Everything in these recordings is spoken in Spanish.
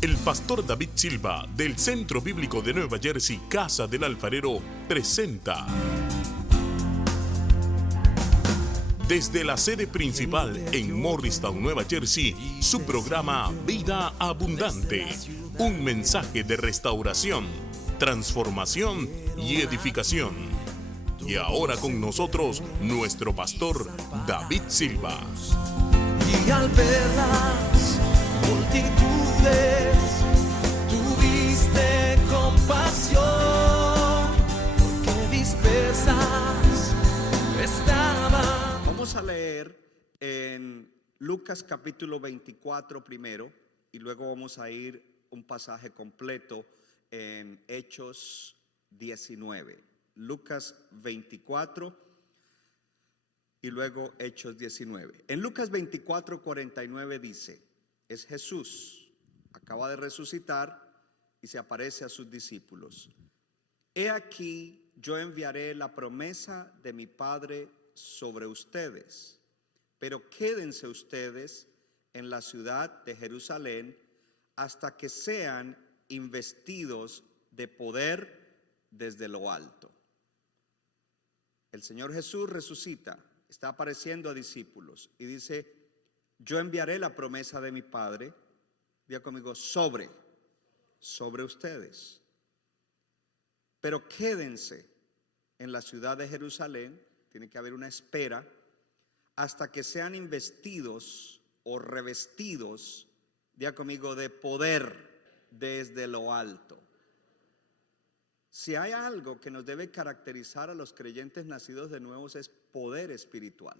El pastor David Silva, del Centro Bíblico de Nueva Jersey, Casa del Alfarero, presenta desde la sede principal en Morristown, Nueva Jersey, su programa Vida Abundante. Un mensaje de restauración, transformación y edificación. Y ahora con nosotros, nuestro pastor David Silva. Y al ver las multitudes, tuviste compasión, porque dispersas estaban. Vamos a leer en Lucas capítulo 24 primero, y luego vamos a ir un pasaje completo en Hechos 19. Lucas 24 y luego Hechos 19. En Lucas 24:49 dice: es Jesús, acaba de resucitar y se aparece a sus discípulos. He aquí, yo enviaré la promesa de mi Padre sobre ustedes, pero quédense ustedes en la ciudad de Jerusalén hasta que sean investidos de poder desde lo alto. El Señor Jesús resucita, está apareciendo a discípulos y dice: yo enviaré la promesa de mi Padre, diga conmigo, sobre ustedes, pero quédense en la ciudad de Jerusalén. Tiene que haber una espera hasta que sean investidos o revestidos, diga conmigo, de poder desde lo alto. Si hay algo que nos debe caracterizar a los creyentes nacidos de nuevo, es poder espiritual.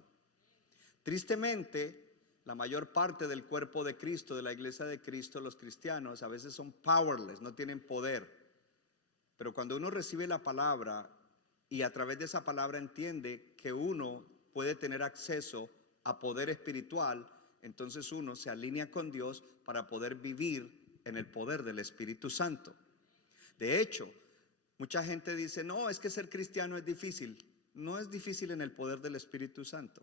Tristemente, la mayor parte del cuerpo de Cristo, de la iglesia de Cristo, los cristianos, a veces son powerless, no tienen poder. Pero cuando uno recibe la palabra y a través de esa palabra entiende que uno puede tener acceso a poder espiritual, entonces uno se alinea con Dios para poder vivir en el poder del Espíritu Santo. De hecho, mucha gente dice: no, es que ser cristiano es difícil. No es difícil en el poder del Espíritu Santo.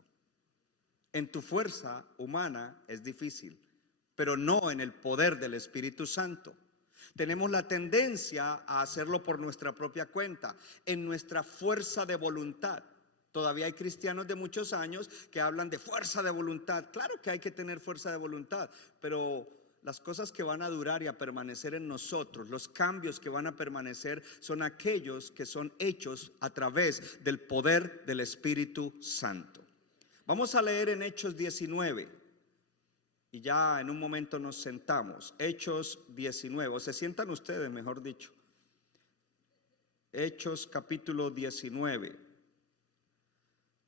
En tu fuerza humana es difícil, pero no en el poder del Espíritu Santo. Tenemos la tendencia a hacerlo por nuestra propia cuenta, en nuestra fuerza de voluntad. Todavía hay cristianos de muchos años que hablan de fuerza de voluntad. Claro que hay que tener fuerza de voluntad, pero las cosas que van a durar y a permanecer en nosotros, los cambios que van a permanecer, son aquellos que son hechos a través del poder del Espíritu Santo. Vamos a leer en Hechos 19 y ya en un momento nos sentamos. Hechos 19, o se sientan ustedes, mejor dicho. Hechos capítulo 19.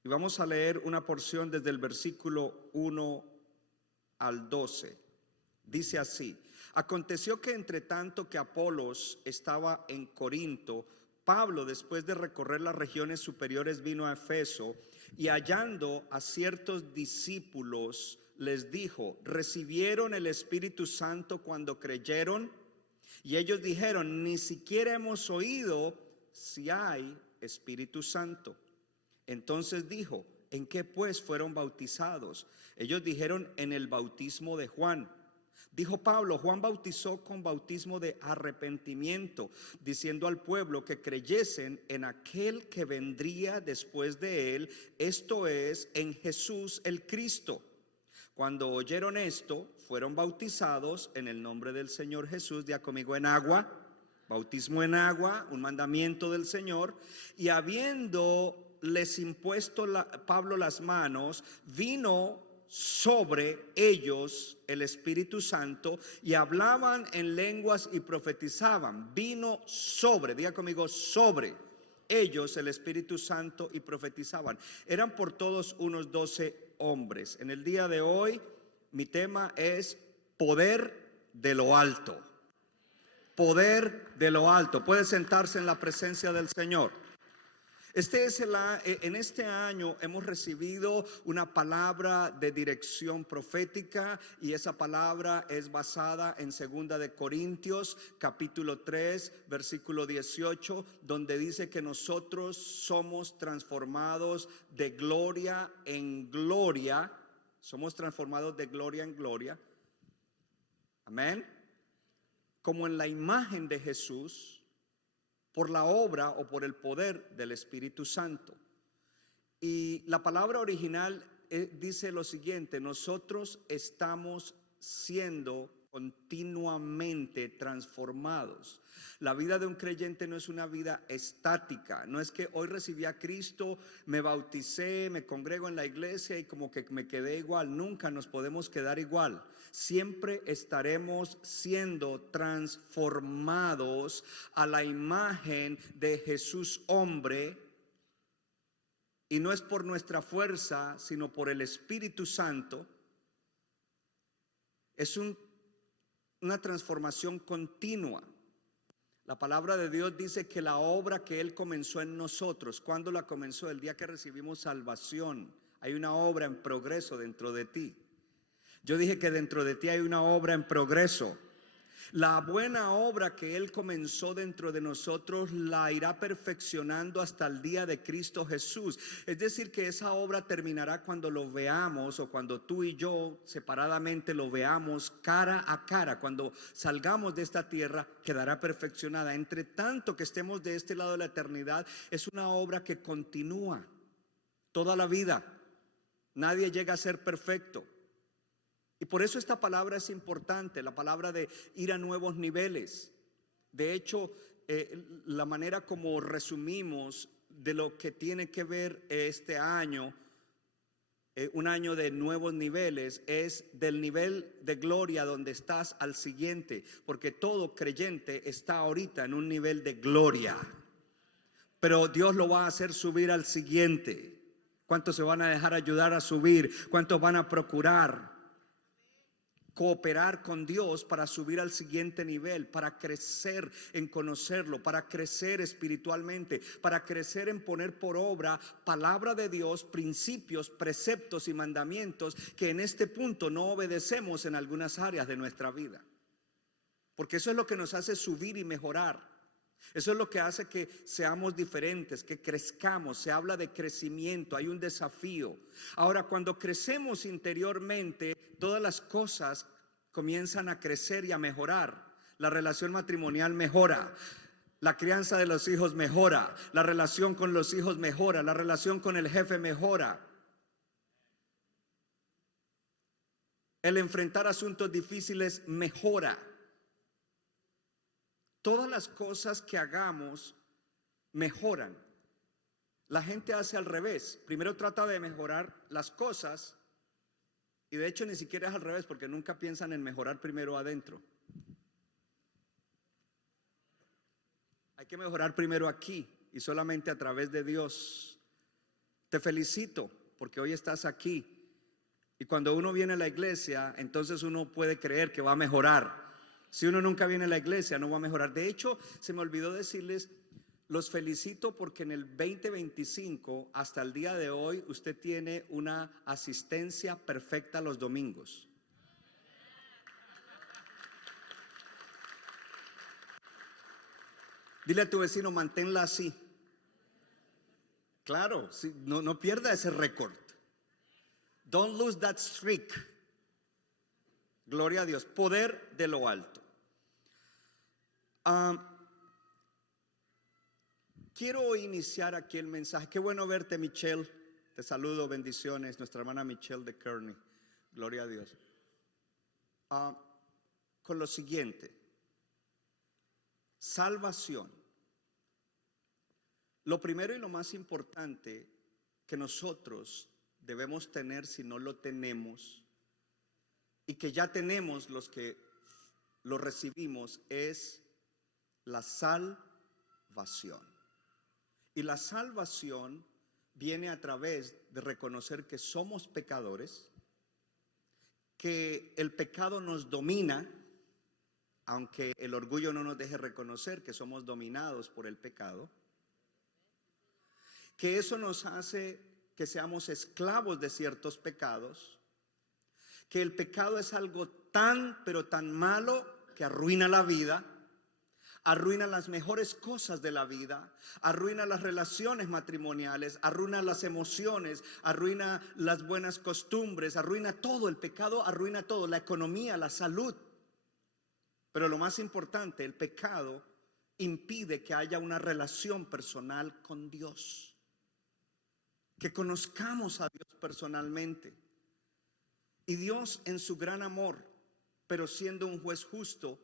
Y vamos a leer una porción desde el versículo 1 al 12. Dice así: aconteció que entre tanto que Apolos estaba en Corinto, Pablo, después de recorrer las regiones superiores, vino a Efeso, y hallando a ciertos discípulos les dijo: ¿recibieron el Espíritu Santo cuando creyeron? Y ellos dijeron: ni siquiera hemos oído si hay Espíritu Santo. Entonces dijo: ¿en qué pues fueron bautizados? Ellos dijeron: en el bautismo de Juan. Dijo Pablo: Juan bautizó con bautismo de arrepentimiento, diciendo al pueblo que creyesen en aquel que vendría después de él, esto es, en Jesús el Cristo. Cuando oyeron esto, fueron bautizados en el nombre del Señor Jesús. Diga conmigo, en agua. Bautismo en agua, un mandamiento del Señor. Y habiéndoles impuesto Pablo las manos, vino sobre ellos el Espíritu Santo, y hablaban en lenguas y profetizaban. Vino sobre, diga conmigo, sobre ellos el Espíritu Santo y profetizaban. Eran por todos unos 12 hombres. En el día de hoy mi tema es poder de lo alto. Poder de lo alto. Puede sentarse en la presencia del Señor. En este año hemos recibido una palabra de dirección profética, y esa palabra es basada en 2 de Corintios capítulo 3 versículo 18, donde dice que nosotros somos transformados de gloria en gloria. Somos transformados de gloria en gloria. Amén. como en la imagen de Jesús, por la obra o por el poder del Espíritu Santo. Y la palabra original dice lo siguiente: nosotros estamos siendo continuamente transformados. La vida de un creyente no es una vida estática, no es que hoy recibí a Cristo, me bauticé, me congrego en la iglesia y como que me quedé igual. Nunca nos podemos quedar igual. Siempre estaremos siendo transformados a la imagen de Jesús hombre, y no es por nuestra fuerza, sino por el Espíritu Santo. Es una transformación continua. La palabra de Dios dice que la obra que Él comenzó en nosotros, ¿cuándo la comenzó? El día que recibimos salvación. Hay una obra en progreso dentro de ti. Yo dije que dentro de ti hay una obra en progreso. La buena obra que Él comenzó dentro de nosotros la irá perfeccionando hasta el día de Cristo Jesús. Es decir, que esa obra terminará cuando lo veamos, o cuando tú y yo separadamente lo veamos cara a cara. Cuando salgamos de esta tierra, quedará perfeccionada. Entre tanto que estemos de este lado de la eternidad, es una obra que continúa toda la vida. Nadie llega a ser perfecto. Y por eso esta palabra es importante, la palabra de ir a nuevos niveles. De hecho, la manera como resumimos de lo que tiene que ver este año, un año de nuevos niveles, es del nivel de gloria donde estás al siguiente, porque todo creyente está ahorita en un nivel de gloria, pero Dios lo va a hacer subir al siguiente. ¿Cuántos se van a dejar ayudar a subir? ¿Cuántos van a procurar cooperar con Dios para subir al siguiente nivel, para crecer en conocerlo, para crecer espiritualmente, para crecer en poner por obra palabra de Dios, principios, preceptos y mandamientos que en este punto no obedecemos en algunas áreas de nuestra vida? Porque eso es lo que nos hace subir y mejorar. Eso es lo que hace que seamos diferentes, que crezcamos. Se habla de crecimiento, hay un desafío. Ahora, cuando crecemos interiormente, todas las cosas comienzan a crecer y a mejorar. La relación matrimonial mejora, la crianza de los hijos mejora, la relación con los hijos mejora, la relación con el jefe mejora. El enfrentar asuntos difíciles mejora. Todas las cosas que hagamos mejoran. La gente hace al revés. Primero trata de mejorar las cosas, y de hecho ni siquiera es al revés, porque nunca piensan en mejorar primero adentro. Hay que mejorar primero aquí, y solamente a través de Dios. Te felicito porque hoy estás aquí, y cuando uno viene a la iglesia, entonces uno puede creer que va a mejorar. Si uno nunca viene a la iglesia, no va a mejorar. De hecho, se me olvidó decirles, los felicito porque en el 2025 hasta el día de hoy usted tiene una asistencia perfecta los domingos. Dile a tu vecino, manténla así. Claro, sí, no pierda ese récord. Don't lose that streak. Gloria a Dios. Poder de lo alto. Quiero iniciar aquí el mensaje. Qué bueno verte, Michelle. Te saludo, bendiciones. Nuestra hermana Michelle de Kearney. Gloria a Dios. Con lo siguiente: salvación. Lo primero y lo más importante que nosotros debemos tener, si no lo tenemos, y que ya tenemos los que lo recibimos, es la salvación. Y la salvación viene a través de reconocer que somos pecadores, que el pecado nos domina, aunque el orgullo no nos deje reconocer que somos dominados por el pecado, que eso nos hace que seamos esclavos de ciertos pecados, que el pecado es algo tan, pero tan malo que arruina la vida, arruina las mejores cosas de la vida, arruina las relaciones matrimoniales, arruina las emociones, arruina las buenas costumbres, arruina todo. El pecado arruina todo, la economía, la salud. Pero lo más importante, el pecado impide que haya una relación personal con Dios, que conozcamos a Dios personalmente. Y Dios, en su gran amor, pero siendo un juez justo,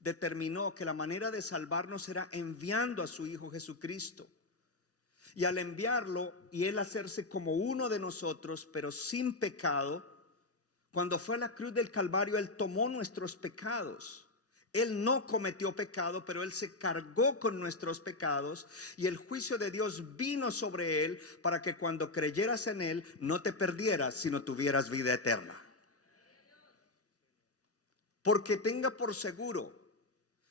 determinó que la manera de salvarnos era enviando a su Hijo Jesucristo. Y al enviarlo y Él hacerse como uno de nosotros, pero sin pecado, cuando fue a la cruz del Calvario, Él tomó nuestros pecados. Él no cometió pecado, pero Él se cargó con nuestros pecados, y el juicio de Dios vino sobre Él para que cuando creyeras en Él no te perdieras, sino tuvieras vida eterna. Porque tenga por seguro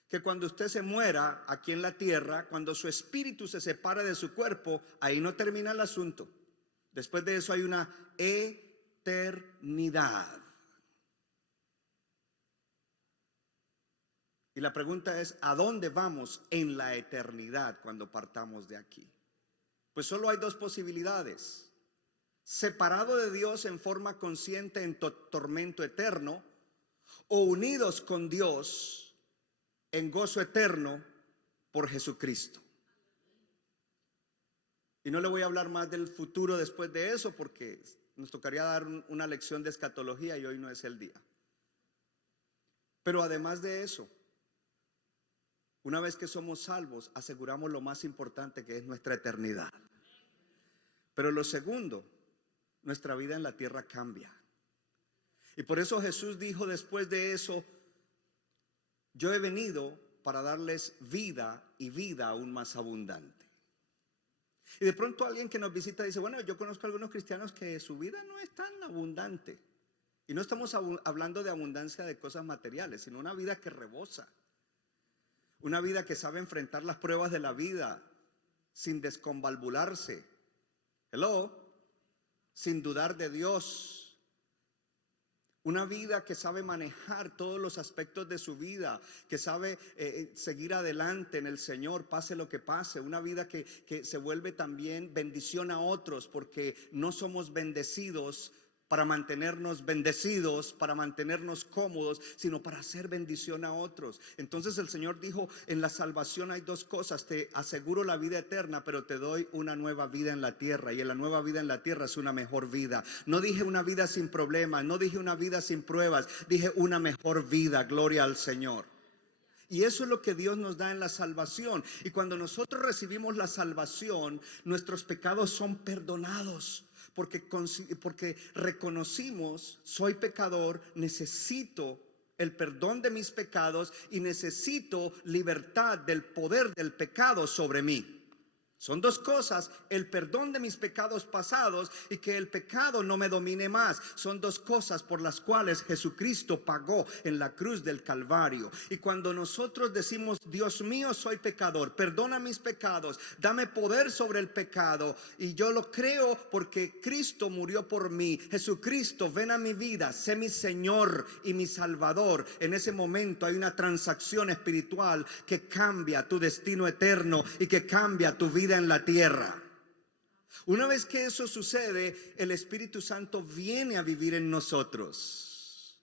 que cuando usted se muera aquí en la tierra, cuando su espíritu se separa de su cuerpo, ahí no termina el asunto. Después de eso hay una eternidad. Y la pregunta es, ¿a dónde vamos en la eternidad cuando partamos de aquí? Pues solo hay dos posibilidades: separado de Dios en forma consciente en tormento eterno, o unidos con Dios en gozo eterno por Jesucristo. Y no le voy a hablar más del futuro después de eso, porque nos tocaría dar una lección de escatología y hoy no es el día. Pero además de eso, una vez que somos salvos, aseguramos lo más importante, que es nuestra eternidad. Pero lo segundo, nuestra vida en la tierra cambia. Y por eso Jesús dijo después de eso: yo he venido para darles vida, y vida aún más abundante. Y de pronto alguien que nos visita dice: bueno, yo conozco a algunos cristianos que su vida no es tan abundante. Y no estamos hablando de abundancia de cosas materiales, sino una vida que rebosa. Una vida que sabe enfrentar las pruebas de la vida sin desconvalvularse. Hello, sin dudar de Dios. Una vida que sabe manejar todos los aspectos de su vida, que sabe seguir adelante en el Señor, pase lo que pase. Una vida que se vuelve también bendición a otros, porque no somos bendecidos para mantenernos bendecidos, para mantenernos cómodos, sino para hacer bendición a otros. Entonces el Señor dijo: en la salvación hay dos cosas: te aseguro la vida eterna, pero te doy una nueva vida en la tierra. Y en la nueva vida en la tierra es una mejor vida. No dije una vida sin problemas, no dije una vida sin pruebas, dije una mejor vida. Gloria al Señor. Y eso es lo que Dios nos da en la salvación. Y cuando nosotros recibimos la salvación, nuestros pecados son perdonados. Porque reconocimos: soy pecador, necesito el perdón de mis pecados y necesito libertad del poder del pecado sobre mí. Son dos cosas: el perdón de mis pecados pasados y que el pecado no me domine más. Son dos cosas por las cuales Jesucristo pagó en la cruz del Calvario. Y cuando nosotros decimos: Dios mío, soy pecador, perdona mis pecados, dame poder sobre el pecado, y yo lo creo porque Cristo murió por mí. Jesucristo, ven a mi vida, sé mi Señor y mi Salvador. En ese momento hay una transacción espiritual que cambia tu destino eterno y que cambia tu vida en la tierra. Una vez que eso sucede, el Espíritu Santo viene a vivir en nosotros.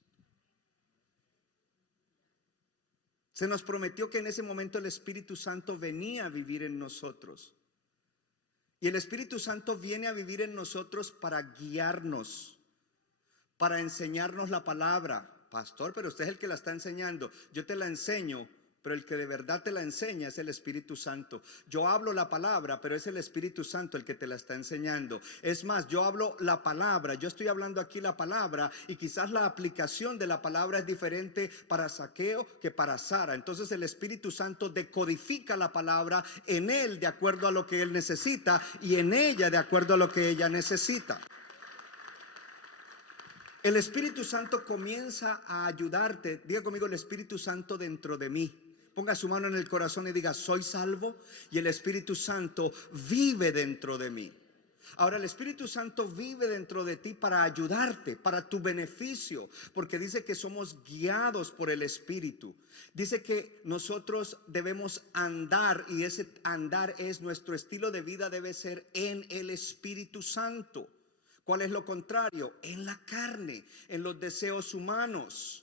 Se nos prometió que en ese momento el Espíritu Santo venía a vivir en nosotros. Y el Espíritu Santo viene a vivir en nosotros para guiarnos, para enseñarnos la palabra. Pastor, pero usted es el que la está enseñando. Yo te la enseño, pero el que de verdad te la enseña es el Espíritu Santo. Yo hablo la palabra, pero es el Espíritu Santo el que te la está enseñando. Es más, yo hablo la palabra, yo estoy hablando aquí la palabra, y quizás la aplicación de la palabra es diferente para Zaqueo que para Sara. Entonces el Espíritu Santo decodifica la palabra en él de acuerdo a lo que él necesita, y en ella de acuerdo a lo que ella necesita. El Espíritu Santo comienza a ayudarte. Diga conmigo: el Espíritu Santo dentro de mí. Ponga su mano en el corazón y diga: soy salvo y el Espíritu Santo vive dentro de mí. Ahora, el Espíritu Santo vive dentro de ti para ayudarte, para tu beneficio, porque dice que somos guiados por el Espíritu. Dice que nosotros debemos andar, y ese andar es nuestro estilo de vida, debe ser en el Espíritu Santo. ¿Cuál es lo contrario? En la carne, en los deseos humanos.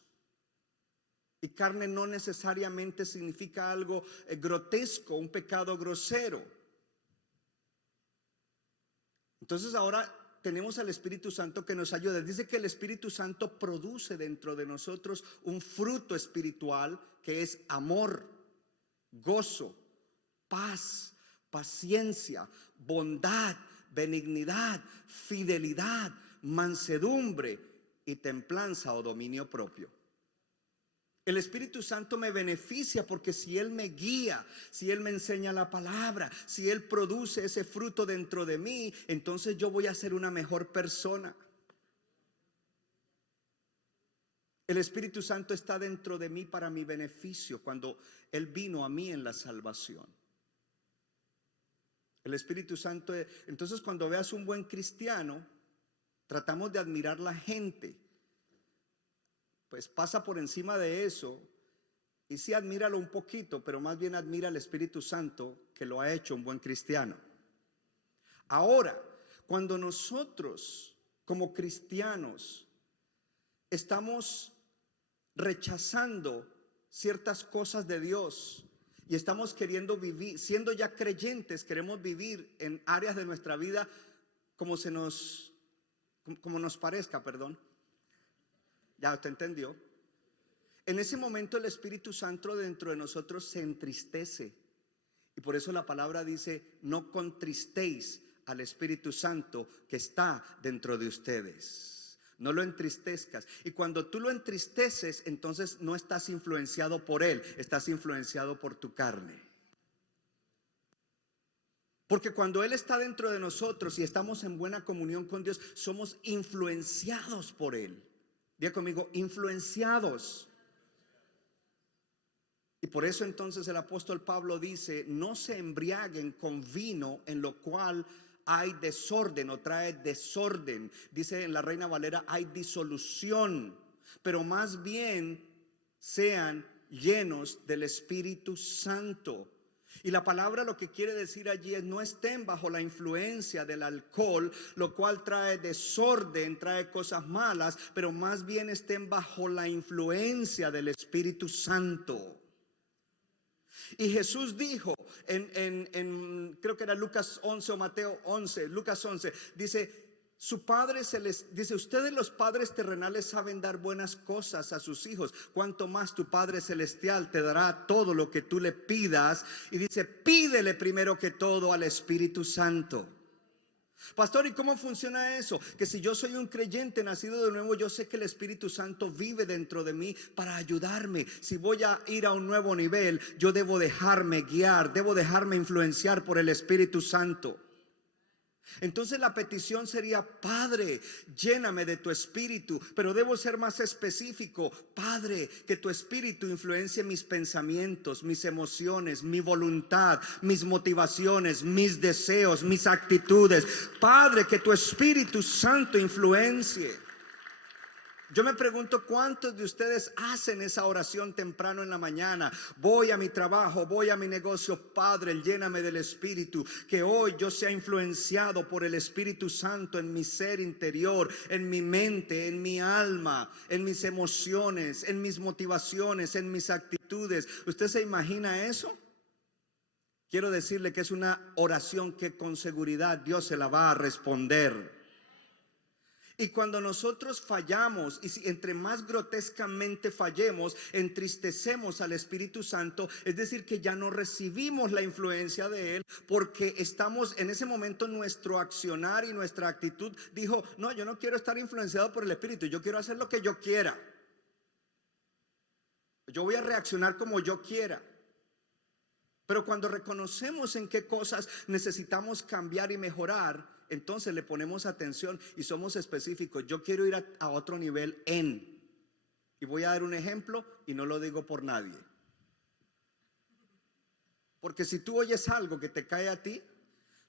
Y carne no necesariamente significa algo grotesco, un pecado grosero. Entonces ahora tenemos al Espíritu Santo que nos ayuda. Dice que el Espíritu Santo produce dentro de nosotros un fruto espiritual que es amor, gozo, paz, paciencia, bondad, benignidad, fidelidad, mansedumbre y templanza o dominio propio. El Espíritu Santo me beneficia porque si Él me guía, si Él me enseña la palabra, si Él produce ese fruto dentro de mí, entonces yo voy a ser una mejor persona. El Espíritu Santo está dentro de mí para mi beneficio cuando Él vino a mí en la salvación. El Espíritu Santo, entonces cuando veas un buen cristiano, tratamos de admirar la gente. Pues pasa por encima de eso y sí admíralo un poquito, pero más bien admira al Espíritu Santo que lo ha hecho un buen cristiano. Ahora, cuando nosotros como cristianos estamos rechazando ciertas cosas de Dios y estamos queriendo vivir, siendo ya creyentes, queremos vivir en áreas de nuestra vida como nos parezca, perdón. Ya usted entendió. En ese momento el Espíritu Santo dentro de nosotros se entristece. Y por eso la palabra dice: no contristéis al Espíritu Santo que está dentro de ustedes. No lo entristezcas. Y cuando tú lo entristeces, entonces no estás influenciado por Él, estás influenciado por tu carne. Porque cuando Él está dentro de nosotros y estamos en buena comunión con Dios, somos influenciados por Él. Diga conmigo, influenciados. Y por eso entonces el apóstol Pablo dice: no se embriaguen con vino en lo cual hay desorden o trae desorden. Dice en la Reina Valera: hay disolución. Pero más bien sean llenos del Espíritu Santo. Y la palabra lo que quiere decir allí es: no estén bajo la influencia del alcohol, lo cual trae desorden, trae cosas malas, pero más bien estén bajo la influencia del Espíritu Santo. Y Jesús dijo creo que era Lucas 11 o Mateo 11, Lucas 11, dice: ustedes los padres terrenales saben dar buenas cosas a sus hijos, cuanto más tu Padre Celestial te dará todo lo que tú le pidas. Y dice: pídele primero que todo al Espíritu Santo. Pastor, ¿y cómo funciona eso? Que si yo soy un creyente nacido de nuevo, yo sé que el Espíritu Santo vive dentro de mí para ayudarme. Si voy a ir a un nuevo nivel, yo debo dejarme guiar, debo dejarme influenciar por el Espíritu Santo. Entonces la petición sería: Padre, lléname de tu Espíritu. Pero debo ser más específico: Padre, que tu Espíritu influencie mis pensamientos, mis emociones, mi voluntad, mis motivaciones, mis deseos, mis actitudes. Padre, que tu Espíritu Santo influencie. Yo me pregunto cuántos de ustedes hacen esa oración temprano en la mañana. Voy a mi trabajo, voy a mi negocio. Padre, lléname del Espíritu. Que hoy yo sea influenciado por el Espíritu Santo en mi ser interior, en mi mente, en mi alma, en mis emociones, en mis motivaciones, en mis actitudes. ¿Usted se imagina eso? Quiero decirle que es una oración que con seguridad Dios se la va a responder. Y cuando nosotros fallamos, y si entre más grotescamente fallemos, entristecemos al Espíritu Santo, es decir, que ya no recibimos la influencia de Él, porque estamos en ese momento, nuestro accionar y nuestra actitud dijo: no, yo no quiero estar influenciado por el Espíritu, yo quiero hacer lo que yo quiera, yo voy a reaccionar como yo quiera. Pero cuando reconocemos en qué cosas necesitamos cambiar y mejorar, entonces le ponemos atención y somos específicos. Yo quiero ir a otro nivel y voy a dar un ejemplo, y no lo digo por nadie. Porque si tú oyes algo que te cae a ti,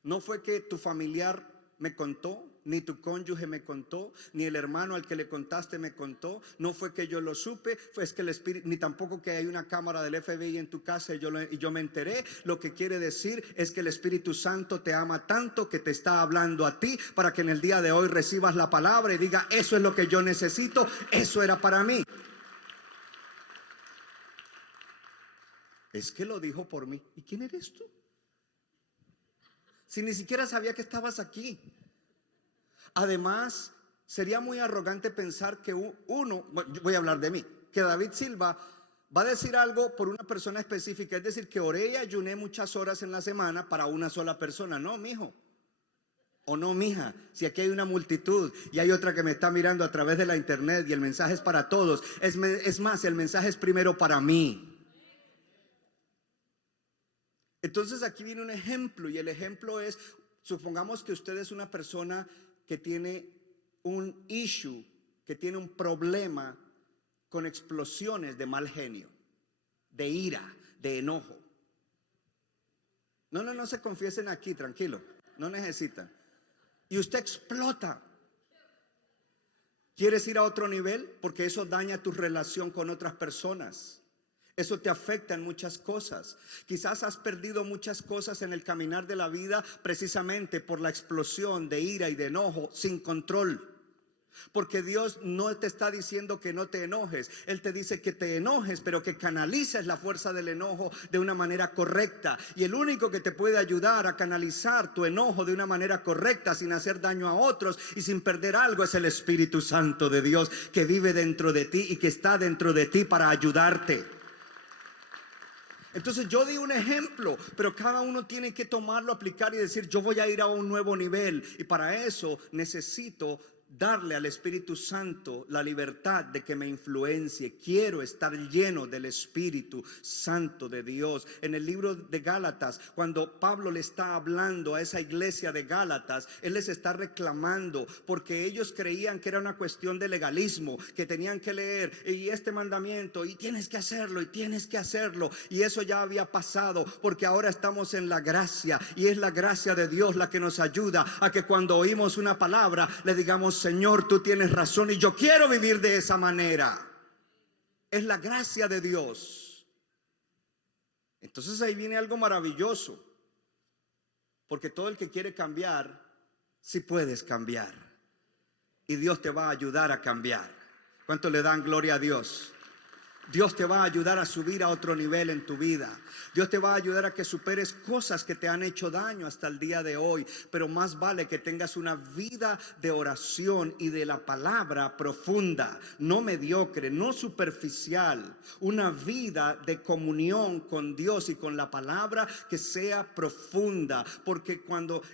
no fue que tu familiar me contó, ni tu cónyuge me contó, ni el hermano al que le contaste me contó, no fue que yo lo supe, fue que el Espíritu, ni tampoco que hay una cámara del FBI en tu casa y yo me enteré. Lo que quiere decir es que el Espíritu Santo te ama tanto que te está hablando a ti para que en el día de hoy recibas la palabra y diga: eso es lo que yo necesito, eso era para mí. Es que lo dijo por mí. ¿Y quién eres tú? Si ni siquiera sabía que estabas aquí. Además, sería muy arrogante pensar que uno, voy a hablar de mí, que David Silva va a decir algo por una persona específica. Es decir, que oré y ayuné muchas horas en la semana para una sola persona. No, mijo. O no, mija, si aquí hay una multitud y hay otra que me está mirando a través de la internet y el mensaje es para todos. Es más, el mensaje es primero para mí. Entonces aquí viene un ejemplo, y el ejemplo es, supongamos que usted es una persona que tiene un issue, que tiene un problema con explosiones de mal genio, de ira, de enojo. No se confiesen aquí, tranquilo, no necesitan. Y usted explota. ¿Quieres ir a otro nivel? Porque eso daña tu relación con otras personas. Eso te afecta en muchas cosas. Quizás has perdido muchas cosas en el caminar de la vida precisamente por la explosión de ira y de enojo sin control. Porque Dios no te está diciendo que no te enojes. Él te dice que te enojes, pero que canalices la fuerza del enojo de una manera correcta. Y el único que te puede ayudar a canalizar tu enojo de una manera correcta, sin hacer daño a otros y sin perder algo, es el Espíritu Santo de Dios, que vive dentro de ti y que está dentro de ti para ayudarte. Entonces yo di un ejemplo, pero cada uno tiene que tomarlo, aplicar y decir: yo voy a ir a un nuevo nivel. Y para eso necesito darle al Espíritu Santo la libertad de que me influencie. Quiero estar lleno del Espíritu Santo de Dios. En el libro de Gálatas, cuando Pablo le está hablando a esa iglesia de Gálatas, él les está reclamando porque ellos creían que era una cuestión de legalismo, que tenían que leer y este mandamiento y tienes que hacerlo y tienes que hacerlo, y eso ya había pasado, porque ahora estamos en la gracia, y es la gracia de Dios la que nos ayuda a que cuando oímos una palabra le digamos: Señor, tú tienes razón y yo quiero vivir de esa manera. Es la gracia de Dios. Entonces ahí viene algo maravilloso, porque todo el que quiere cambiar, sí puedes cambiar, y Dios te va a ayudar a cambiar. ¿Cuánto le dan gloria a Dios? Dios te va a ayudar a subir a otro nivel en tu vida. Dios te va a ayudar a que superes cosas que te han hecho daño hasta el día de hoy. Pero más vale que tengas una vida de oración y de la palabra profunda, no mediocre, no superficial. Una vida de comunión con Dios y con la palabra que sea profunda. Porque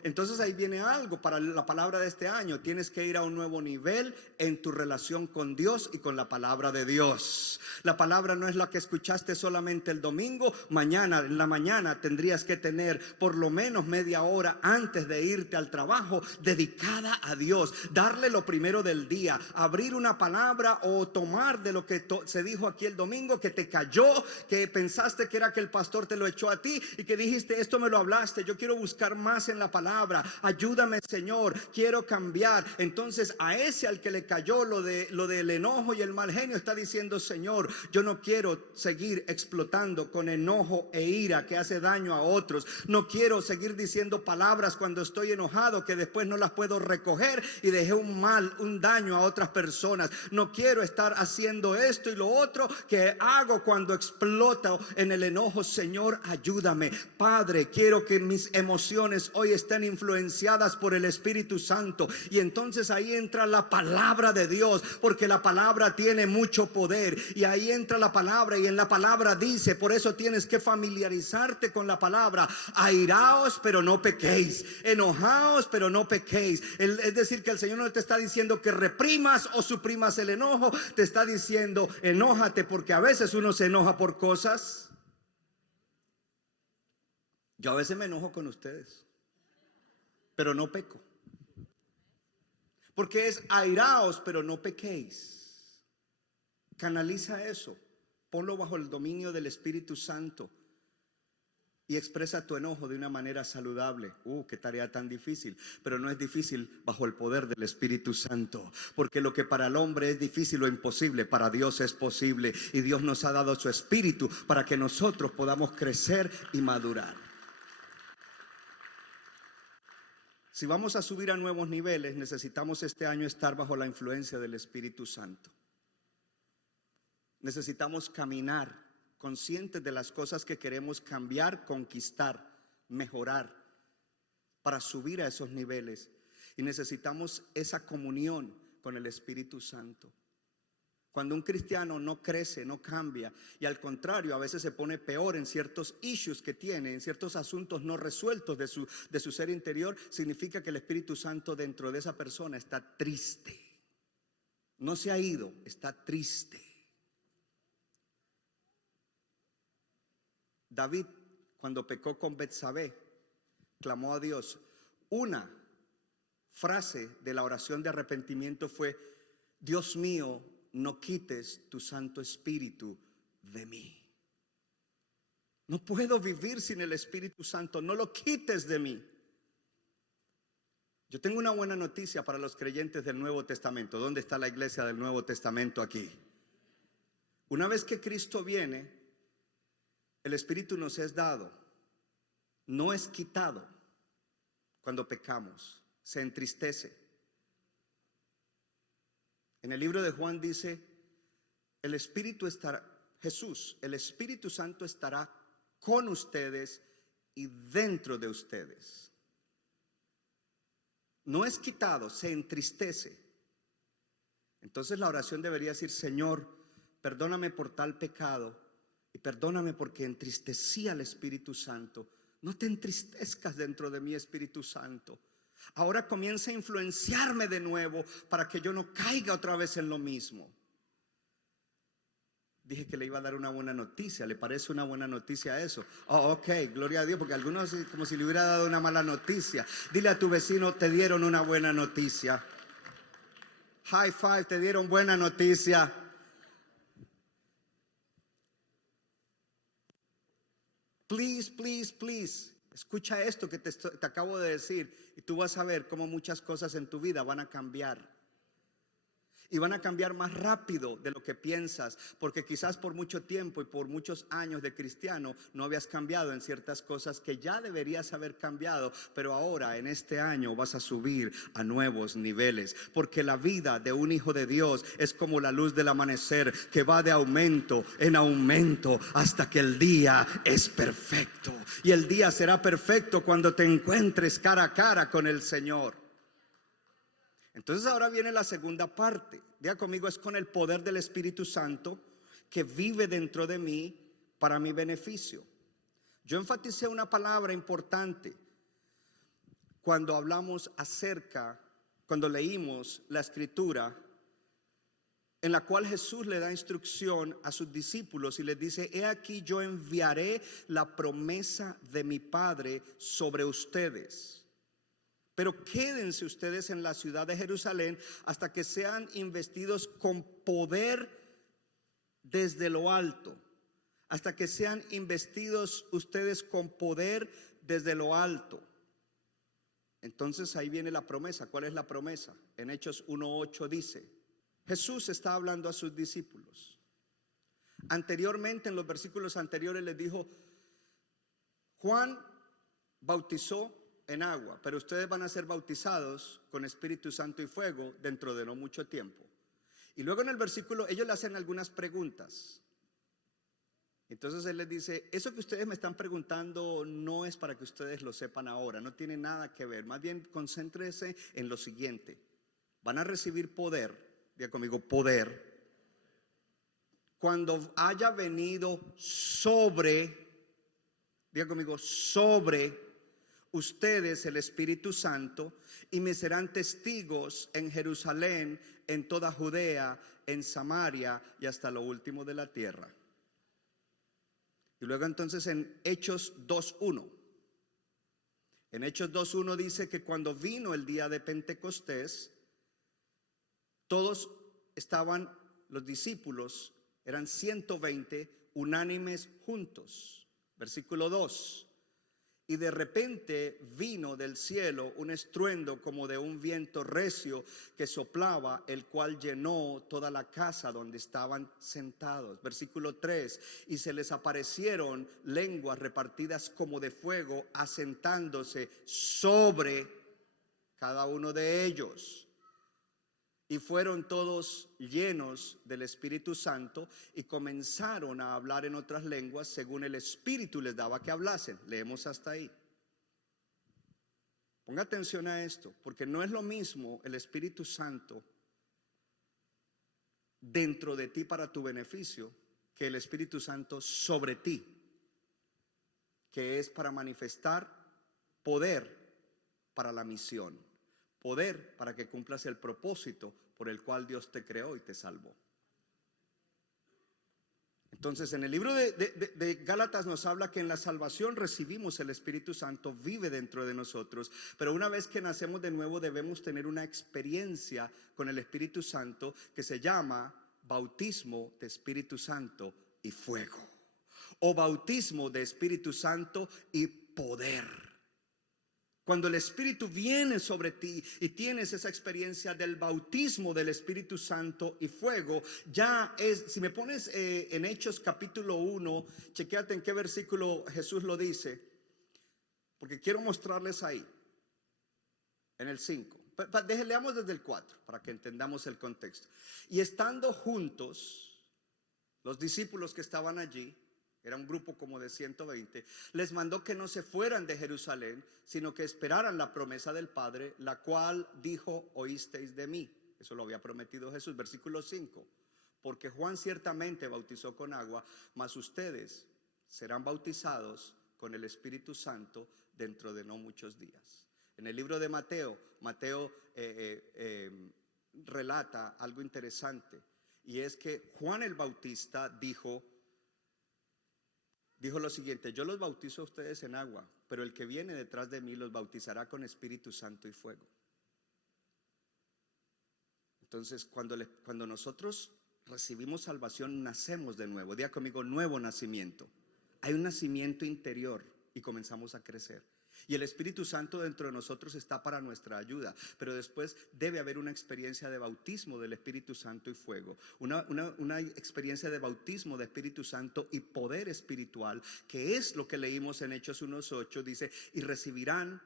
entonces ahí viene algo para la palabra de este año. Tienes que ir a un nuevo nivel en tu relación con Dios y con la palabra de Dios. La palabra no es la que escuchaste solamente el domingo. Mañana, en la mañana, tendrías que tener por lo menos media hora antes de irte al trabajo dedicada a Dios. Darle lo primero del día. Abrir una palabra o tomar de lo que se dijo aquí el domingo, que te cayó, que pensaste que era que el pastor te lo echó a ti y que dijiste: esto me lo hablaste, yo quiero buscar más en la palabra. Ayúdame, Señor, quiero cambiar. Entonces a ese al que le cayó lo del enojo y el mal genio, está diciendo: Señor, yo no quiero seguir explotando con enojo e ira que hace daño a otros. No quiero seguir diciendo palabras cuando estoy enojado que después no las puedo recoger y dejé un daño a otras personas. No quiero estar haciendo esto y lo otro que hago cuando exploto en el enojo. Señor, ayúdame. Padre, quiero que mis emociones hoy estén influenciadas por el Espíritu Santo. Y entonces ahí entra la palabra de Dios, porque la palabra tiene mucho poder. Y ahí entra la palabra, y en la palabra dice, por eso tienes que familiarizarte con la palabra: airaos pero no pequéis, enojaos pero no pequéis. Es decir, que el Señor no te está diciendo que reprimas o suprimas el enojo, te está diciendo: enójate, porque a veces uno se enoja por cosas. Yo a veces me enojo con ustedes, pero no peco, porque es airaos pero no pequéis. Canaliza eso, ponlo bajo el dominio del Espíritu Santo y expresa tu enojo de una manera saludable. Qué tarea tan difícil, pero no es difícil bajo el poder del Espíritu Santo, porque lo que para el hombre es difícil o imposible, para Dios es posible, y Dios nos ha dado su Espíritu para que nosotros podamos crecer y madurar. Si vamos a subir a nuevos niveles, necesitamos este año estar bajo la influencia del Espíritu Santo. Necesitamos caminar conscientes de las cosas que queremos cambiar, conquistar, mejorar, para subir a esos niveles. Y necesitamos esa comunión con el Espíritu Santo. Cuando un cristiano no crece, no cambia, y al contrario, a veces se pone peor en ciertos issues que tiene, en ciertos asuntos no resueltos de su ser interior, significa que el Espíritu Santo dentro de esa persona está triste. No se ha ido, está triste. David, cuando pecó con Betsabé, clamó a Dios. Una frase de la oración de arrepentimiento fue: Dios mío, no quites tu Santo Espíritu de mí. No puedo vivir sin el Espíritu Santo, no lo quites de mí. Yo tengo una buena noticia para los creyentes del Nuevo Testamento. ¿Dónde está la iglesia del Nuevo Testamento aquí? Una vez que Cristo viene, el Espíritu nos es dado, no es quitado. Cuando pecamos, se entristece. En el libro de Juan dice: el Espíritu estará, Jesús, el Espíritu Santo estará con ustedes y dentro de ustedes. No es quitado, se entristece. Entonces la oración debería decir: Señor, perdóname por tal pecado y perdóname porque entristecí al Espíritu Santo. No te entristezcas dentro de mí, Espíritu Santo. Ahora comienza a influenciarme de nuevo para que yo no caiga otra vez en lo mismo. Dije que le iba a dar una buena noticia. ¿Le parece una buena noticia eso? Oh, ok, gloria a Dios, porque algunos como si le hubiera dado una mala noticia. Dile a tu vecino: te dieron una buena noticia. High five, te dieron buena noticia. Please, please, please. Escucha esto que te acabo de decir y tú vas a ver cómo muchas cosas en tu vida van a cambiar. Y van a cambiar más rápido de lo que piensas, porque quizás por mucho tiempo y por muchos años de cristiano no habías cambiado en ciertas cosas que ya deberías haber cambiado, pero ahora en este año vas a subir a nuevos niveles, porque la vida de un hijo de Dios es como la luz del amanecer, que va de aumento en aumento hasta que el día es perfecto. Y el día será perfecto cuando te encuentres cara a cara con el Señor. Entonces ahora viene la segunda parte. Diga conmigo: es con el poder del Espíritu Santo que vive dentro de mí para mi beneficio. Yo enfaticé una palabra importante cuando hablamos cuando leímos la Escritura, en la cual Jesús le da instrucción a sus discípulos y les dice: he aquí, yo enviaré la promesa de mi Padre sobre ustedes. Pero quédense ustedes en la ciudad de Jerusalén hasta que sean investidos con poder desde lo alto. Hasta que sean investidos ustedes con poder desde lo alto. Entonces ahí viene la promesa. ¿Cuál es la promesa? En Hechos 1:8 dice: Jesús está hablando a sus discípulos. Anteriormente, en los versículos anteriores, les dijo: Juan bautizó en agua, pero ustedes van a ser bautizados con Espíritu Santo y fuego dentro de no mucho tiempo. Y luego en el versículo ellos le hacen algunas preguntas. Entonces él les dice: eso que ustedes me están preguntando no es para que ustedes lo sepan ahora, no tiene nada que ver. Más bien concéntrense en lo siguiente: van a recibir poder. Diga conmigo: poder. Cuando haya venido diga conmigo, sobre ustedes el Espíritu Santo, y me serán testigos en Jerusalén, en toda Judea, en Samaria y hasta lo último de la tierra. Y luego entonces en Hechos 2:1. En Hechos 2:1 dice que cuando vino el día de Pentecostés, todos estaban, los discípulos, eran 120 unánimes juntos. Versículo 2. Y de repente vino del cielo un estruendo como de un viento recio que soplaba, el cual llenó toda la casa donde estaban sentados. Versículo 3. Y se les aparecieron lenguas repartidas como de fuego, asentándose sobre cada uno de ellos. y fueron todos llenos del Espíritu Santo y comenzaron a hablar en otras lenguas según el Espíritu les daba que hablasen. Leemos hasta ahí. Ponga atención a esto, porque no es lo mismo el Espíritu Santo dentro de ti para tu beneficio que el Espíritu Santo sobre ti, que es para manifestar poder para la misión, poder para que cumplas el propósito por el cual Dios te creó y te salvó. Entonces, en el libro de Gálatas nos habla que en la salvación recibimos el Espíritu Santo, vive dentro de nosotros, pero una vez que nacemos de nuevo debemos tener una experiencia con el Espíritu Santo que se llama bautismo de Espíritu Santo y fuego, o bautismo de Espíritu Santo y poder. Cuando el Espíritu viene sobre ti y tienes esa experiencia del bautismo del Espíritu Santo y fuego, ya es, si me pones en Hechos capítulo 1, chequéate en qué versículo Jesús lo dice, porque quiero mostrarles ahí, en el 5. Leamos desde el 4 para que entendamos el contexto. Y estando juntos, los discípulos que estaban allí, era un grupo como de 120, les mandó que no se fueran de Jerusalén, sino que esperaran la promesa del Padre, la cual dijo: oísteis de mí. Eso lo había prometido Jesús. Versículo 5. Porque Juan ciertamente bautizó con agua, mas ustedes serán bautizados con el Espíritu Santo dentro de no muchos días. En el libro de Mateo relata algo interesante, y es que Juan el Bautista dijo lo siguiente: yo los bautizo a ustedes en agua, pero el que viene detrás de mí los bautizará con Espíritu Santo y fuego. Entonces, cuando nosotros recibimos salvación, nacemos de nuevo. Diga conmigo: nuevo nacimiento. Hay un nacimiento interior y comenzamos a crecer. Y el Espíritu Santo dentro de nosotros está para nuestra ayuda, pero después debe haber una experiencia de bautismo del Espíritu Santo y fuego, una experiencia de bautismo de Espíritu Santo y poder espiritual, que es lo que leímos en Hechos 1:8. Dice: y recibirán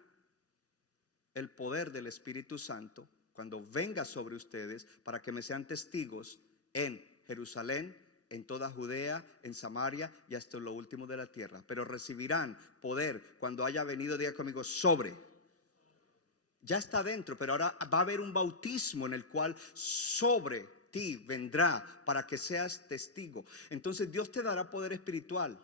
el poder del Espíritu Santo cuando venga sobre ustedes, para que me sean testigos en Jerusalén, en toda Judea, en Samaria y hasta lo último de la tierra. Pero recibirán poder cuando haya venido, diga conmigo, sobre. Ya está dentro, pero ahora va a haber un bautismo en el cual sobre ti vendrá para que seas testigo. Entonces Dios te dará poder espiritual.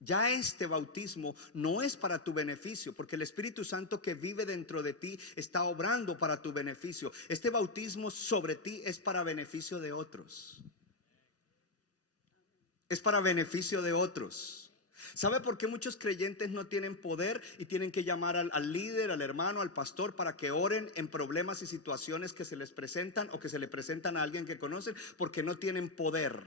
Ya este bautismo no es para tu beneficio, porque el Espíritu Santo que vive dentro de ti está obrando para tu beneficio. Este bautismo sobre ti es para beneficio de otros. Es para beneficio de otros. ¿Sabe por qué muchos creyentes no tienen poder y tienen que llamar al líder, al hermano, al pastor para que oren en problemas y situaciones que se les presentan o que se le presentan a alguien que conocen? Porque no tienen poder.